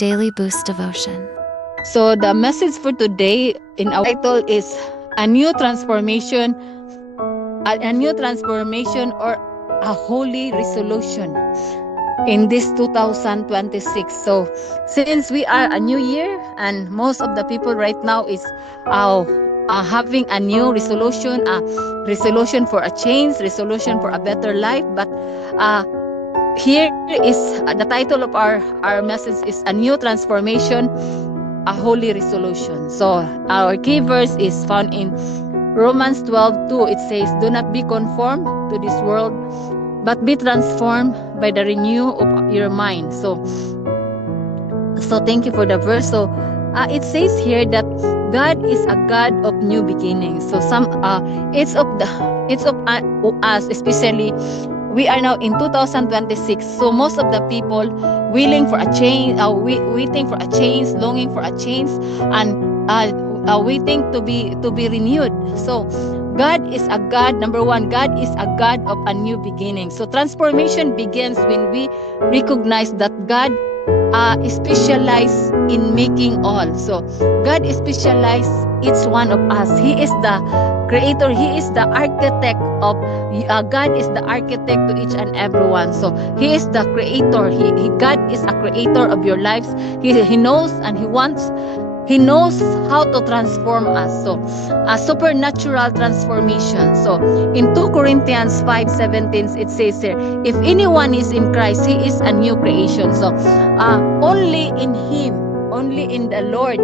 Daily Boost Devotion. So the message for today in our title is a new transformation, a new transformation or a holy resolution in this 2026. So since we are a new year and most of the people right now is having a new resolution, a resolution for a change, resolution for a better life, but here is the title of our message is a new transformation, a holy resolution. So our key verse is found in Romans 12:2. It says, "Do not be conformed to this world, but be transformed by the renew of your mind." So thank you for the verse. So it says here that God is a God of new beginnings. So it's of us, especially we are now in 2026. So most of the people willing for a change, waiting for a change, longing for a change, and waiting to be renewed. So God is a God. Number one, God is a God of a new beginning. So transformation begins when we recognize that God is specialized in making all. So God is specialized each one of us. He is the creator. He is the architect of God is the architect to each and everyone. So He is the creator. God is a creator of your lives. He knows and He knows how to transform us. So a supernatural transformation. So in 2 Corinthians 5:17 it says here, if anyone is in Christ, he is a new creation. So only in Him, only in the Lord,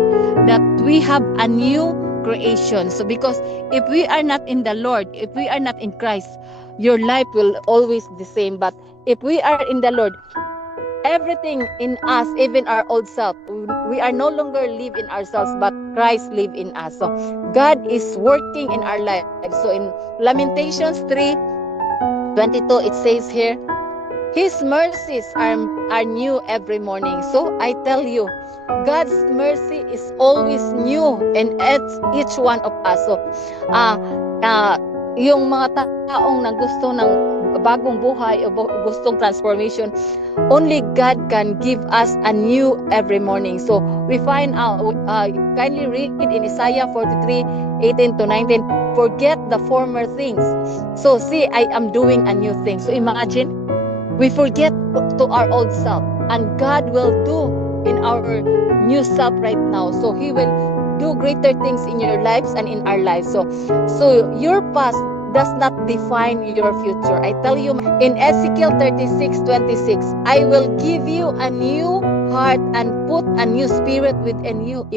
that we have a new creation. So because if we are not in the Lord, if we are not in Christ, your life will always the same. But if we are in the Lord, everything in us, even our old self, we are no longer live in ourselves, but Christ live in us. So God is working in our lives. So in Lamentations 3:22 it says here, His mercies are new every morning. So I tell you, God's mercy is always new in each one of us. So yung mga taong na gusto ng bagong buhay o gustong transformation, only God can give us a new every morning. So we find out, kindly read in Isaiah 43:18-19, forget the former things. So see, I am doing a new thing. So imagine, we forget to our old self, and God will do in our new self right now. So He will do greater things in your lives and in our lives. So your past does not define your future. I tell you, in Ezekiel 36:26, I will give you a new heart and put a new spirit within you.